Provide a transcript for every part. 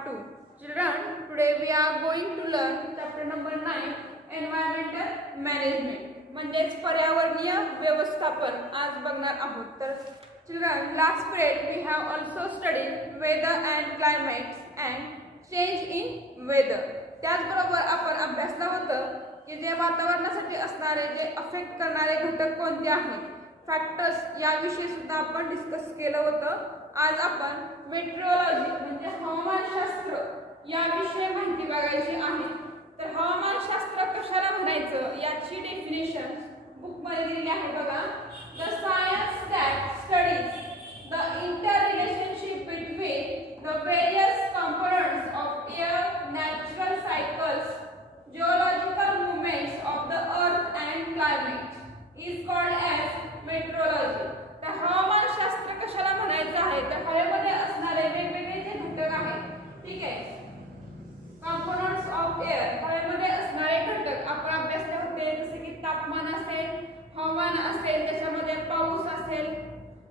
Part 2. Children, today we are going to learn chapter number 9, Environmental Management. म्हणजेच पर्यावरणीय व्यवस्थापन आज बघणार आहोत. तर children, last period we have also studied weather and climate and change in weather. त्याचबरोबर आपण अभ्यासलं होतं की जे वातावरणासाठी असणारे जे अफेक्ट करणारे घटक कोणते आहेत, फॅक्टर्स याविषयी सुद्धा आपण डिस्कस केलं होतं. आज आपण मेट्रोलॉजी म्हणजे हवामानशास्त्र याविषयी माहिती बघायची आहे. तर हवामानशास्त्र कशाला म्हणायचं याची डेफिनेशन बुक मध्ये दिलेली आहे बघा. The science that studies the interrelationship between the various components of air, natural cycles, geological movements of the earth and climate is called as metrology. तर हवामानशास्त्र कशाला म्हणायचं आहे, तर हवेमध्ये असणारे वेगवेगळे जे घटक आहेत, ठीक आहे, कंपोनेंट्स ऑफ एअर, हवेमध्ये असणारे घटक आपण अभ्यासले होते. जसे की तापमान असेल, हवामान असेल, त्याच्यामध्ये पाऊस असेल,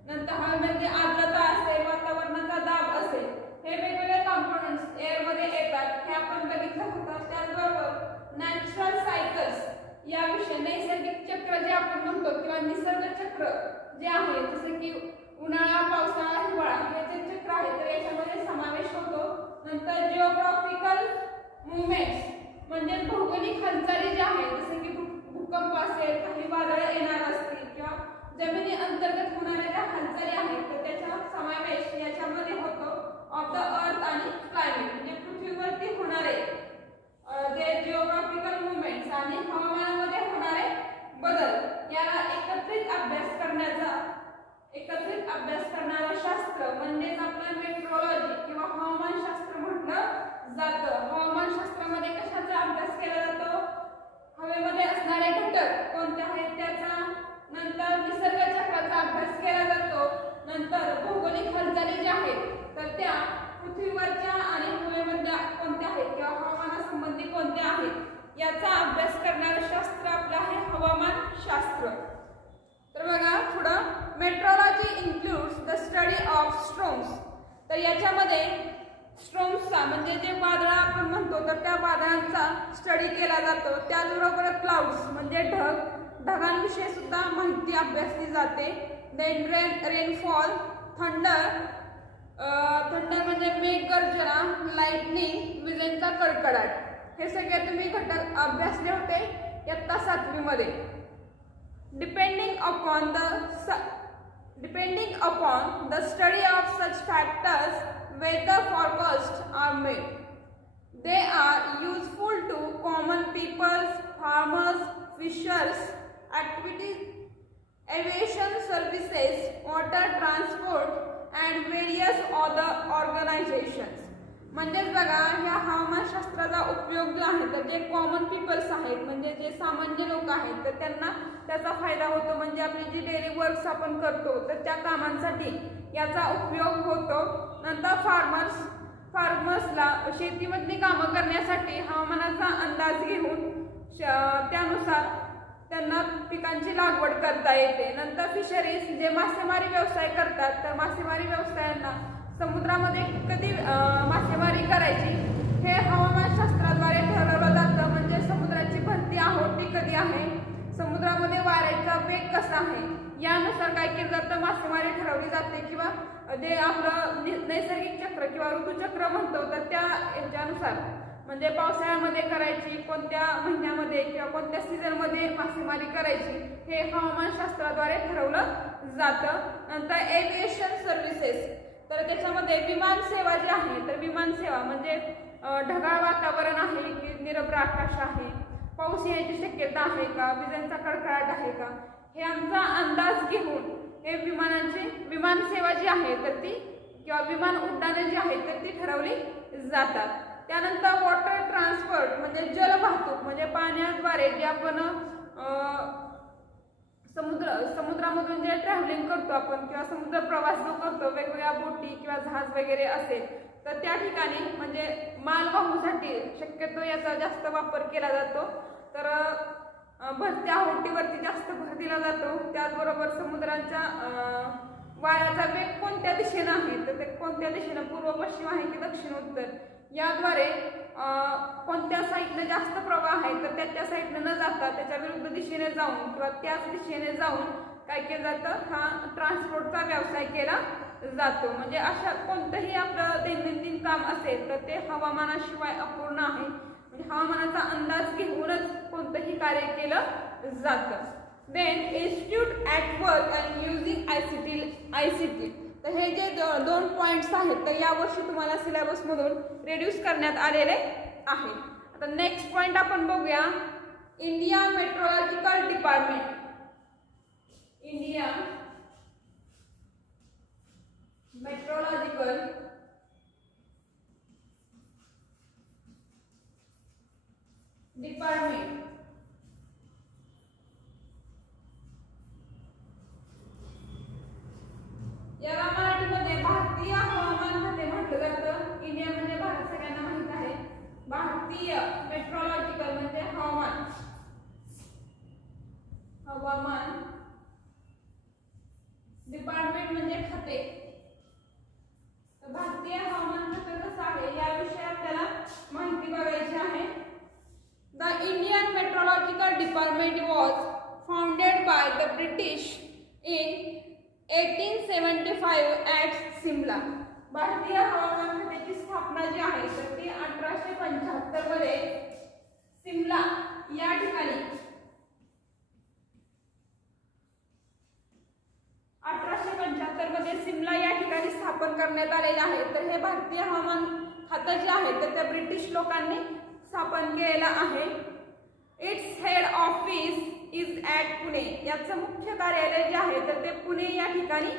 नंतर हवेमध्ये आर्द्रता असेल, वातावरणाचा दाब असेल, हे वेगवेगळे कंपोनेंट्स एअर मध्ये येतात, हे आपण बघितलं होतं. त्याचबरोबर नॅचरल सायकल्स याविषयी नैसर्गिक चक्र जे आपण म्हणतो किंवा निसर्ग चक्र जे आहे, जसे की उन्हाळा, पावसाळा, हिवाळा हे जे चक्र आहे तर याच्यामध्ये समावेश होतो. नंतर जिओग्राफिकल मूवमेंट्स म्हणजे भौगोलिक हालचाली ज्या आहेत, जसे की भूकंप असेल, काही वादळ येणार असतील किंवा जमिनी अंतर्गत होणाऱ्या ज्या हालचाली आहेत तर त्याचा समावेश याच्यामध्ये होतो. ऑफ द अर्थ आणि क्लायमेट म्हणजे पृथ्वीवरती होणारे जे जिओग्राफिकल मूवमेंट्स आणि हवामानामध्ये होणारे बदल याला एकत्रित अभ्यास करणारं शास्त्र म्हणजेच आपलं मेट्रोलॉजी किंवा हवामानशास्त्र म्हटलं जातं. हवामानशास्त्रामध्ये कशाचा अभ्यास केला जातो, हवेमध्ये असणारे घटक कोणते आहेत त्याचा, नंतर निसर्ग चक्राचा अभ्यास केला जातो, नंतर भौगोलिक हालचाली ज्या आहेत तर त्या पृथ्वीवरच्या आणि हवेमधल्या कोणत्या आहेत किंवा हवामानासंबंधी कोणत्या आहेत याचा अभ्यास करणारं शास्त्र आपलं आहे हवामानशास्त्र. तर बघा पुढं, metrology includes the study of storms. तर याच्यामध्ये स्ट्रॉम्सचा म्हणजे जे वादळ आपण म्हणतो तर त्या वादळांचा स्टडी केला जातो. त्याचबरोबर क्लाउड्स म्हणजे ढगांविषयी सुद्धा माहिती अभ्यासली जाते. देन रेनफॉल, थंडर म्हणजे मेघगर्जना, लाइटनिंग, विजेंचा कडकडाट, हे सगळे तुम्ही घटक अभ्यासले होते इयत्ता 7वी मध्ये. Depending upon the study of such factors, weather forecasts are made. They are useful to common peoples, farmers, fishers, activities, aviation services, water transport, and various other organizations. म्हणजेच बघा, ह्या हवामानशास्त्राचा उपयोग जो आहे तर जे कॉमन पीपल्स आहेत म्हणजे जे सामान्य लोक आहेत तर त्यांना त्याचा फायदा होतो. म्हणजे आपली जी डेली वर्क्स आपण करतो तर त्या कामांसाठी याचा उपयोग होतो. नंतर फार्मर्सला शेतीमधली कामं करण्यासाठी हवामानाचा अंदाज घेऊन त्यानुसार त्यांना पिकांची लागवड करता येते. नंतर फिशरीज जे मासेमारी व्यवसाय करतात तर मासेमारी व्यवसायांना समुद्रामध्ये कधी मासेमारी करायची हे हवामानशास्त्राद्वारे ठरवलं जातं. म्हणजे समुद्राची भरती ओहोटी कधी आहे, समुद्रामध्ये वाऱ्याचा वेग कसा आहे यानुसार काय केलं जातं, मासेमारी ठरवली जाते. किंवा जे आपलं नैसर्गिक चक्र किंवा ऋतुचक्र म्हणतो तर त्या ह्याच्यानुसार म्हणजे पावसाळ्यामध्ये करायची, कोणत्या महिन्यामध्ये किंवा कोणत्या सीझनमध्ये मासेमारी करायची हे हवामानशास्त्राद्वारे ठरवलं जातं. नंतर एव्हिएशन सर्व्हिसेस, तर त्याच्यामध्ये विमान सेवा जी आहे तर विमान सेवा म्हणजे ढगाळ वातावरण आहे की निरभ्र आकाश आहे, पाऊस येण्याची शक्यता आहे का, विजांचा कडकडाट आहे का, हे आमचा अंदाज घेऊन हे विमान सेवा जी आहे तर ती किंवा विमान उड्डाणे जी आहेत तर ती ठरवली जातात. त्यानंतर वॉटर ट्रान्सपोर्ट म्हणजे जलवाहतूक म्हणजे पाण्याद्वारे जे आपण समुद्रामधून जे ट्रॅव्हलिंग करतो आपण किंवा समुद्र प्रवास जो करतो वेगवेगळ्या बोटी किंवा जहाज वगैरे असेल तर त्या ठिकाणी म्हणजे मालवाहूसाठी शक्यतो याचा जास्त वापर केला जातो. तर भरत्या ओहोटीवरती जास्त भर दिला जातो. त्याचबरोबर समुद्राच्या वाऱ्याचा वेग कोणत्या दिशेनं आहे तर ते कोणत्या दिशेनं, पूर्व पश्चिम आहे की दक्षिण उत्तर याद्वारे कोणत्या साईडनं जास्त प्रवाह आहे तर त्याच्या साईडनं न जाता त्याच्या विरुद्ध दिशेने जाऊन किंवा त्याच दिशेने जाऊन काय केलं जातं, हा ट्रान्सपोर्टचा व्यवसाय केला जातो. म्हणजे अशा कोणतंही आपलं दैनंदिन काम असेल तर ते हवामानाशिवाय अपूर्ण आहे. म्हणजे हवामानाचा अंदाज घेऊनच कोणतंही कार्य केलं जातं. Then institute at work and using ICT. तर हे जे 2 पॉईंट्स आहेत तर यावर्षी तुम्हाला सिलेबसमधून रिड्यूस करण्यात आलेले आहे. आता नेक्स्ट पॉईंट आपण बघूया, India meteorological department. India meteorological department. याला मराठीमध्ये भारतीय हवामान खाते म्हटलं जातं. इंडिया म्हणजे भारत सगळ्यांना माहित आहे. भारतीय मेट्रोलॉजिकल म्हणजे हवामान डिपार्टमेंट म्हणजे खाते. तर भारतीय हवामान खाते कसं आहे याविषयी आपल्याला माहिती बघायची आहे. The Indian meteorological department was founded by the British in 1875 at Simla. भारतीय हवामान खात्याची स्थापना जी आहे तर ती 1875 मध्ये सिमला या ठिकाणी 1875 मध्ये सिमला या ठिकाणी स्थापन करण्यात आलेले आहे. तर हे भारतीय हवामान खातं जे आहे तर त्या ब्रिटिश लोकांनी स्थापन केलेलं आहे. Its head office is at Pune. याचं मुख्य कार्यालय जे आहे तर ते पुणे या ठिकाणी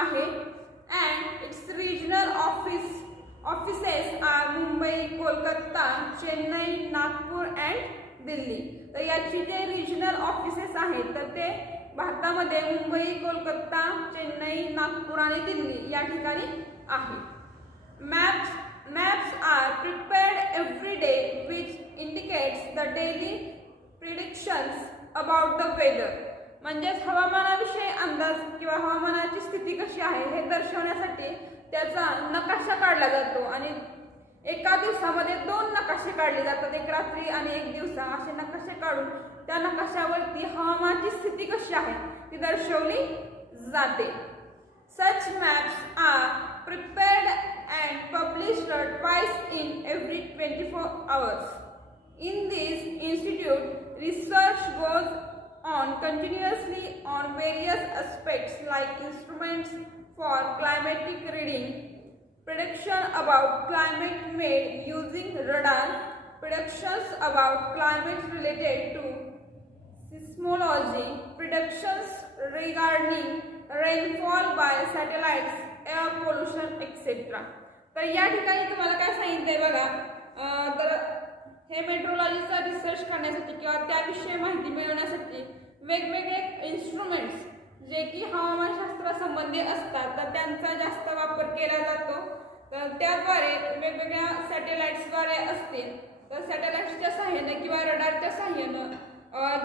आहे. And its regional offices are Mumbai, Kolkata, Chennai, Nagpur and Delhi. तर याची जे रिजनल ऑफिसेस आहेत तर ते भारतामध्ये मुंबई, कोलकाता, चेन्नई, नागपूर आणि दिल्ली या ठिकाणी आहे. Maps are prepared every day which indicates the daily predictions about the weather. म्हणजेच हवामानाविषयी अंदाज किंवा हवामानाची स्थिती कशी आहे हे दर्शवण्यासाठी त्याचा नकाशा काढला जातो. आणि एका दिवसामध्ये 2 नकाशे काढले जातात, एक रात्री आणि एक दिवसा. असे नकाशे काढून त्या नकाशावरती हवामानाची स्थिती कशी आहे ती दर्शवली जाते. Such maps are prepared and published twice in every 24 hours. In this institute, research goes on continuously on various aspects like instruments for climatic reading, prediction about climate made using radar, predictions about climate related to seismology, predictions regarding rainfall by satellites, air pollution, etc. तर या ठिकाणी तुम्हाला काय सांगितलंय बघा, तर हे मेट्रोलॉजीचा research करण्यासाठी किंवा त्याविषयी माहिती मिळवण्यासाठी वेगवेगळे इन्स्ट्रुमेंट्स जे की हवामानशास्त्रासंबंधी असतात तर त्यांचा जास्त वापर केला जातो. तर त्याद्वारे वेगवेगळ्या सॅटेलाइट्सद्वारे असतील तर सॅटेलाइट्सच्या सहाय्याने किंवा रडारच्या सहाय्यानं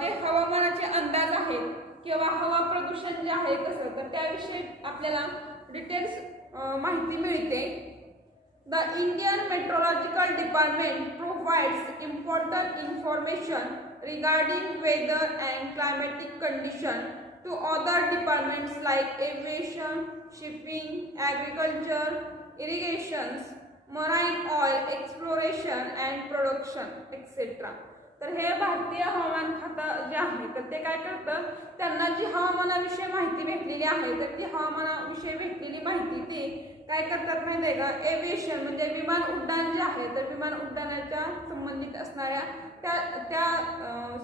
जे हवामानाचे अंदाज आहेत किंवा हवा प्रदूषण जे आहे कसं तर त्याविषयी आपल्याला डिटेल्स माहिती मिळते. The Indian meteorological department provides important information regarding weather and climatic condition to other departments like aviation, shipping, agriculture, irrigations, marine oil exploration and production etcetera. तर हे भारतीय हवामान खातं जे आहे तर ते काय करतं, त्यांना जी हवामानाविषयी माहिती भेटलेली आहे तर ती हवामानाविषयी भेटलेली माहिती ती काय करतात माहिती आहे का, एव्हिएशन म्हणजे विमान उड्डाण जे आहे तर विमान उड्डाणाच्या संबंधित असणाऱ्या त्या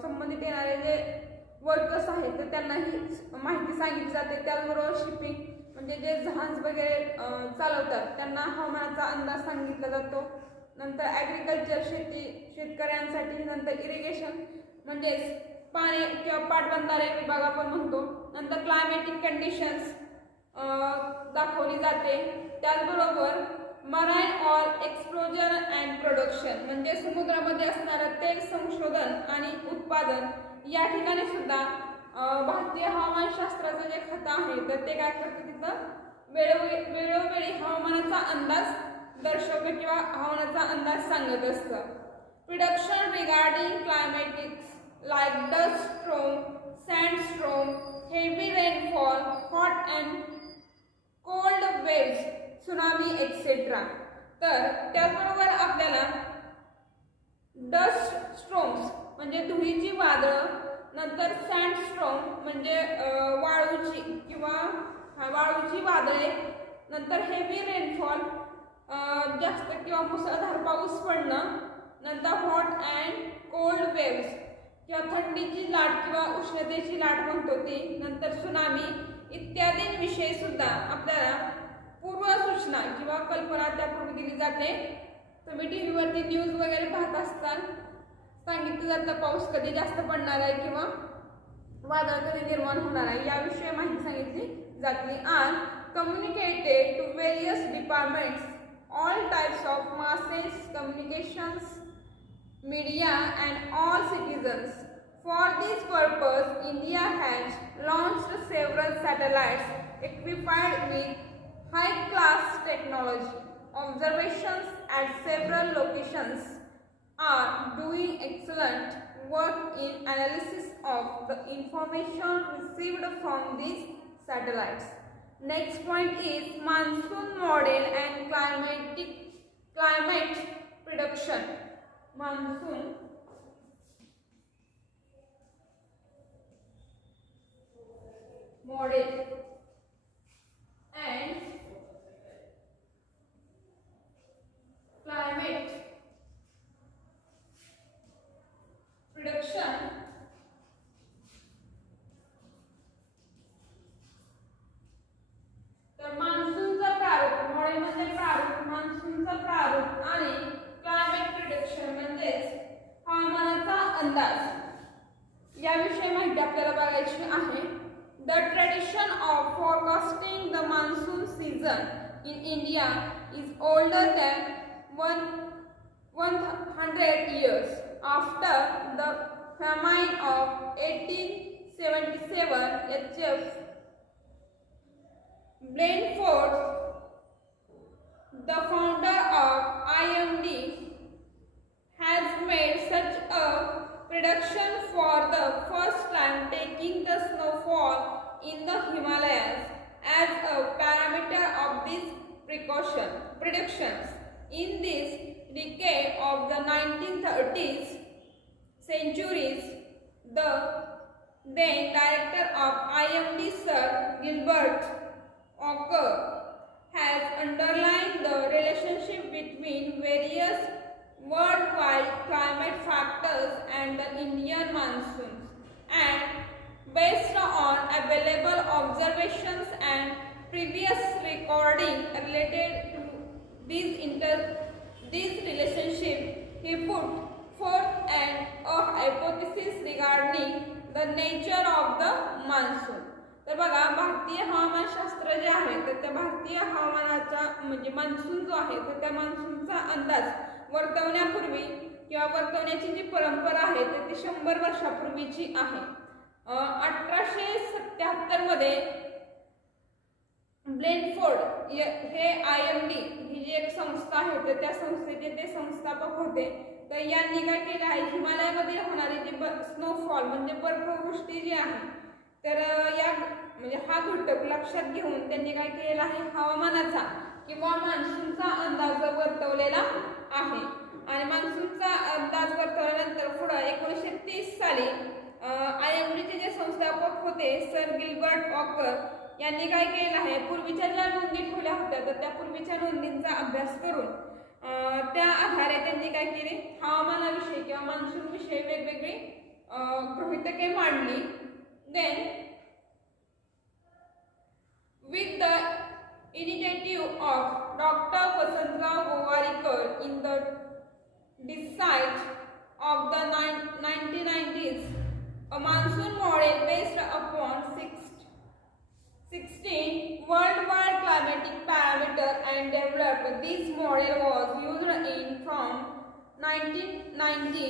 संबंधित येणारे जे वर्कर्स आहेत तर त्यांना ही माहिती सांगितली जाते. त्याचबरोबर शिपिंग म्हणजे जे जहाज वगैरे चालवतात त्यांना हवामानाचा अंदाज सांगितला जातो. नंतर ॲग्रिकल्चर शेतकऱ्यांसाठी, नंतर इरिगेशन म्हणजेच पाणी किंवा पाटबंधारे विभाग आपण म्हणतो. नंतर क्लायमॅटिक कंडिशन्स दाखवली जाते. त्याचबरोबर मराईन ऑइल एक्सप्लोजर अँड प्रोडक्शन म्हणजे समुद्रामध्ये असणारं तेल संशोधन आणि उत्पादन या ठिकाणी सुद्धा भारतीय हवामानशास्त्राचं जे खातं आहे तर ते काय करतं, तिथं वेळोवेळी हवामानाचा अंदाज दर्शवतं किंवा हवामानाचा अंदाज सांगत असतं. Prediction regarding climatics like dust storm, sandstorm, heavy rainfall, hot and cold waves, tsunami etcetera. तर त्याचबरोबर आपल्याला डस्ट स्टॉर्म्स म्हणजे धुळीची वादळं, नंतर सँडस्टॉर्म म्हणजे वाळूची वादळे, नंतर हेवी रेनफॉल जास्त किंवा मुसळधार पाऊस पडणं, नंतर हॉट अँड कोल्ड वेव्स किंवा थंडीची लाट किंवा उष्णतेची लाट म्हणतो ती, नंतर सुनामी इत्यादींविषयी सुद्धा आपल्याला पूर्वसूचना किंवा कल्पना त्यापूर्वी दिली जाते. तुम्ही टी व्हीवरती न्यूज वगैरे पाहत असताल, सांगितलं जातं पाऊस कधी जास्त पडणार आहे किंवा वादळ कधी निर्माण होणार आहे याविषयी माहिती सांगितली जाते. आणि communicated to various departments, all types of masses communications, media and all citizens. For this purpose, India has launched several satellites equipped with high-class technology. Observations at several locations are doing excellent work in analysis of the information received from these satellites. Next point is monsoon model and climate prediction. Monsoon model and climate prediction तर मान्सूनचा प्रारूप model म्हणजे प्रारूप, मान्सूनचा प्रारूप आणि climate prediction म्हणजेच हवामानाचा अंदाज याविषयी माहिती आपल्याला बघायची आहे. The tradition of forecasting the monsoon season in India is older than 100 years. After the famine of 1877, H.F. Blandford, the founder of IMD, has made such a prediction for the first time, taking the snowfall in the Himalayas as a parameter of these predictions. In this decade of the 1930s centuries, the then director of IMD, Sir Gilbert Walker, has underlined the relationship between various worldwide climate factors and the Indian monsoons, and based on available observations and previous recording related to these relationship, he put forth a hypothesis regarding the nature of the monsoon. तर बघा, भारतीय हवामानशास्त्र जे आहे तर त्या भारतीय हवामानाचा म्हणजे मान्सून जो आहे तर त्या मान्सूनचा अंदाज वर्तवण्यापूर्वी किंवा वर्तवण्याची जी परंपरा आहे तर ती 100 वर्षापूर्वीची आहे. 1877 मध्ये ब्लेनफोर्ड हे IMD ही जी एक संस्था आहे तर त्या संस्थेचे ते संस्थापक होते. तर यांनी काय केलं आहे, हिमालयामध्ये होणारी जी स्नोफॉल म्हणजे बर्फवृष्टी जी आहे तर या म्हणजे हा घटक लक्षात घेऊन त्यांनी काय केलेला आहे, हवामानाचा किंवा मान्सूनचा अंदाज वर्तवलेला आहे. आणि मान्सूनचा अंदाज वर्तवल्यानंतर पुढे 1930 साली IMDचे जे संस्थापक होते सर गिल्बर्ट वॉकर यांनी काय केलेलं आहे, पूर्वीच्या ज्या नोंदी ठेवल्या होत्या तर त्या पूर्वीच्या नोंदींचा अभ्यास करून त्या आधारे त्यांनी काय केले, हवामानाविषयी किंवा मान्सून विषयी वेगवेगळी गृहीतके मांडली. Then, with the initiative of Dr. Vasantrao Gowarikar in the decade of the 1990s, a monsoon model based upon 16 worldwide climatic parameters and developed. This model was used in from 1990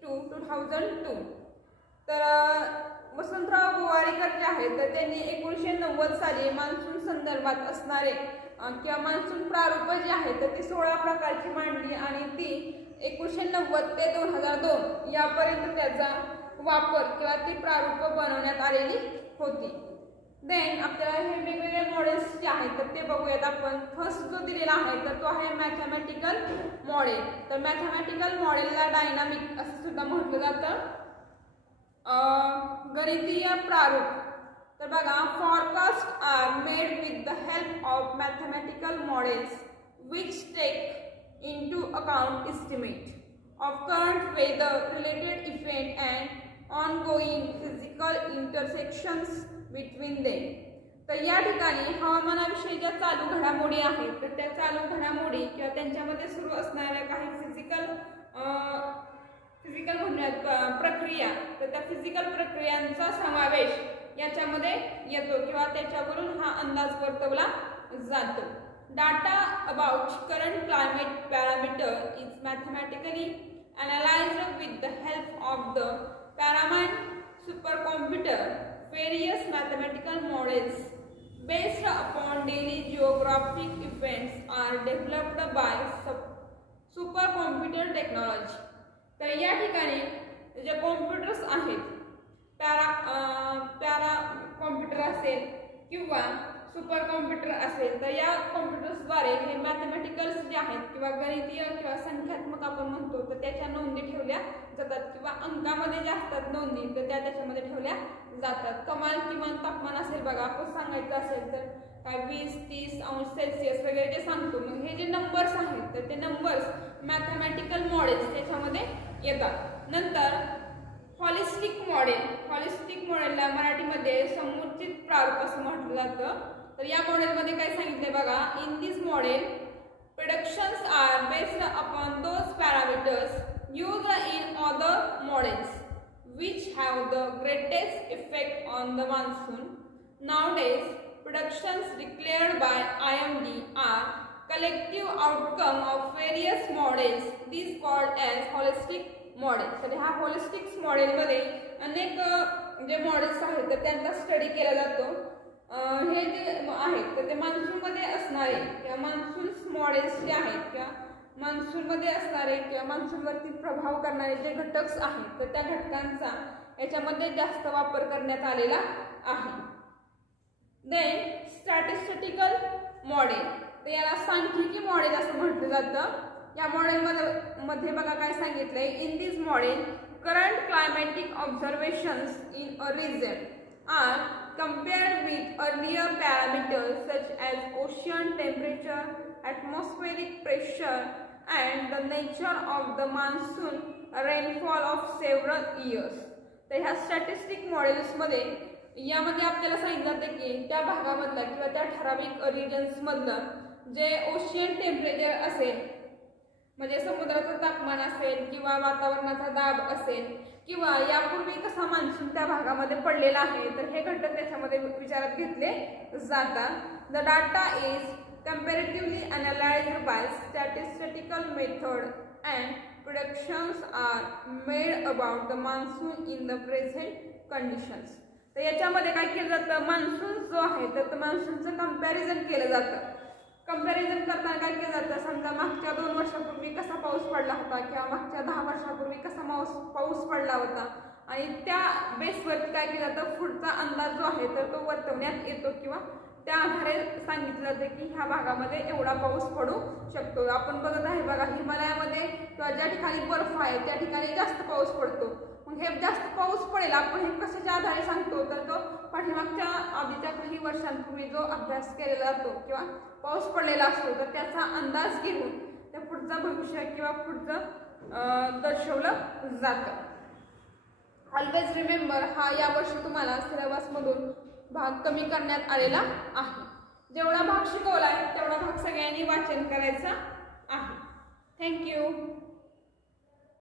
to 2002. तर वसंतराव गोवारीकर जे आहेत तर त्यांनी 1990 साली monsoon संदर्भात असणारे किंवा monsoon प्रारूप जी आहे तर ती 16 प्रकारची मांडली आणि ती 1990 ते 2002 यापर्यंत त्याचा वापर किंवा ती प्रारूप बनवण्यात आलेली होती. देन आपल्याला हे वेगवेगळे मॉडेल्स जे आहेत तर ते बघूयात आपण. फर्स्ट जो दिलेला आहे तर तो आहे मॅथमॅटिकल मॉडेल. तर मॅथमॅटिकल मॉडेलला डायनामिक असं सुद्धा म्हटलं जातं. गणितीय प्रारूप. तर बघा, forecasts are made with the help of mathematical models which take into account estimate of current weather related event and ongoing physical intersections between them. तर या ठिकाणी हवामानाविषयी ज्या चालू घडामोडी आहेत तर त्या चालू घडामोडी किंवा त्यांच्यामध्ये सुरू असणाऱ्या काही फिजिकल म्हणूयात प्रक्रिया, तर त्या फिजिकल प्रक्रियांचा समावेश याच्यामध्ये येतो किंवा त्याच्यावरून हा अंदाज वर्तवला जातो. Data about current climate parameter is mathematically analysed with the help of the पॅरामाइन supercomputer. Various mathematical models based upon daily geographic events are developed by supercomputer technology. तर या ठिकाणी जे कॉम्प्युटर्स आहेत, पॅरा कॉम्प्युटर असेल किंवा सुपर कॉम्प्युटर असेल, तर या कॉम्प्युटर्सद्वारे हे मॅथमॅटिकल्स जे आहेत किंवा गणितीय किंवा संख्यात्मक आपण म्हणतो तर त्याच्या नोंदी ठेवल्या जातात किंवा अंकामध्ये ज्या असतात नोंदी तर त्या त्याच्यामध्ये ठेवल्या जातात. कमाल किमान तापमान असेल बघा, आपण सांगायचं असेल तर काय 20-30 अंश सेल्सिअस वगैरे ते सांगतो. मग हे जे नंबर्स आहेत तर ते नंबर्स मॅथमॅटिकल मॉडेल्स त्याच्यामध्ये येतात. नंतर हॉलिस्टिक मॉडेल. हॉलिस्टिक मॉडेलला मराठीमध्ये समुचित प्रारूप असं म्हटलं जातं. तर या मॉडेलमध्ये काय सांगितलंय बघा, in this model predictions are based upon those parameters used in other models which have the greatest effect on the monsoon. Nowadays, predictions declared by IMD are collective outcome of various models. These called as holistic models. तर ह्या holistic मॉडेलमध्ये अनेक जे models आहेत तर त्यांचा study केला जातो. हे जे आहेत तर ते मान्सूनमध्ये असणारे किंवा मान्सून मॉडेल्स जे आहेत किंवा मान्सूनमध्ये असणारे किंवा मान्सूनवरती प्रभाव करणारे जे घटक आहेत तर त्या घटकांचा याच्यामध्ये जास्त वापर करण्यात आलेला आहे. Then statistical model. तर याला सांख्यिकी मॉडेल असं म्हटलं जातं. या मॉडेलमध्ये बघा काय सांगितलंय, in this model current climatic observations in a region are compared with earlier parameters such as ocean temperature, atmospheric pressure and the nature of the monsoon rainfall of several years. तर ह्या स्टॅटिस्टिक मॉडेल्समध्ये यामध्ये आपल्याला सांगितलं जातं की त्या भागामधला किंवा त्या ठराविक रिजन्समधलं जे ओशियन टेम्परेचर असेल म्हणजे समुद्राचं तापमान असेल किंवा वातावरणाचा दाब असेल किंवा यापूर्वी कसा मान्सून त्या भागामध्ये पडलेला आहे तर हे घटक त्याच्यामध्ये विचारात घेतले जातात. The data is comparatively analyzed by statistical method and predictions are made about the monsoon in the present conditions. तर याच्यामध्ये काय केलं जातं, मान्सून जो आहे तर मान्सूनचं कंपॅरिझन केलं जातं. कंपॅरिझन करताना काय केलं जातं, समजा मागच्या 2 वर्षापूर्वी कसा पाऊस पडला होता किंवा मागच्या 10 वर्षापूर्वी कसा पाऊस पडला होता आणि त्या बेसवरती काय केलं जातं, पुढचा अंदाज जो आहे तर तो वर्तवण्यात येतो किंवा त्या आधारे सांगितलं जातं की ह्या भागामध्ये एवढा पाऊस पडू शकतो. आपण बघत आहे बघा, हिमालयामध्ये किंवा ज्या ठिकाणी बर्फ आहे त्या ठिकाणी जास्त पाऊस पडतो. मग हे जास्त पाऊस पडेल आपण हे कशाच्या आधारे सांगतो तर तो पाठीमागच्या आधीच्या काही वर्षांपूर्वी जो अभ्यास केलेला जातो किंवा पाऊस पडलेला असतो तर त्याचा अंदाज घेऊन त्या पुढचं भविष्य किंवा पुढचं दर्शवलं जातं. ऑलवेज रिमेंबर हा यावर्षी तुम्हाला सिलेबसमधून भाग कमी करण्यात आलेला आहे. जेवढा भाग शिकवला आहे तेवढा भाग सगळ्यांनी वाचन करायचा आहे. थँक्यू.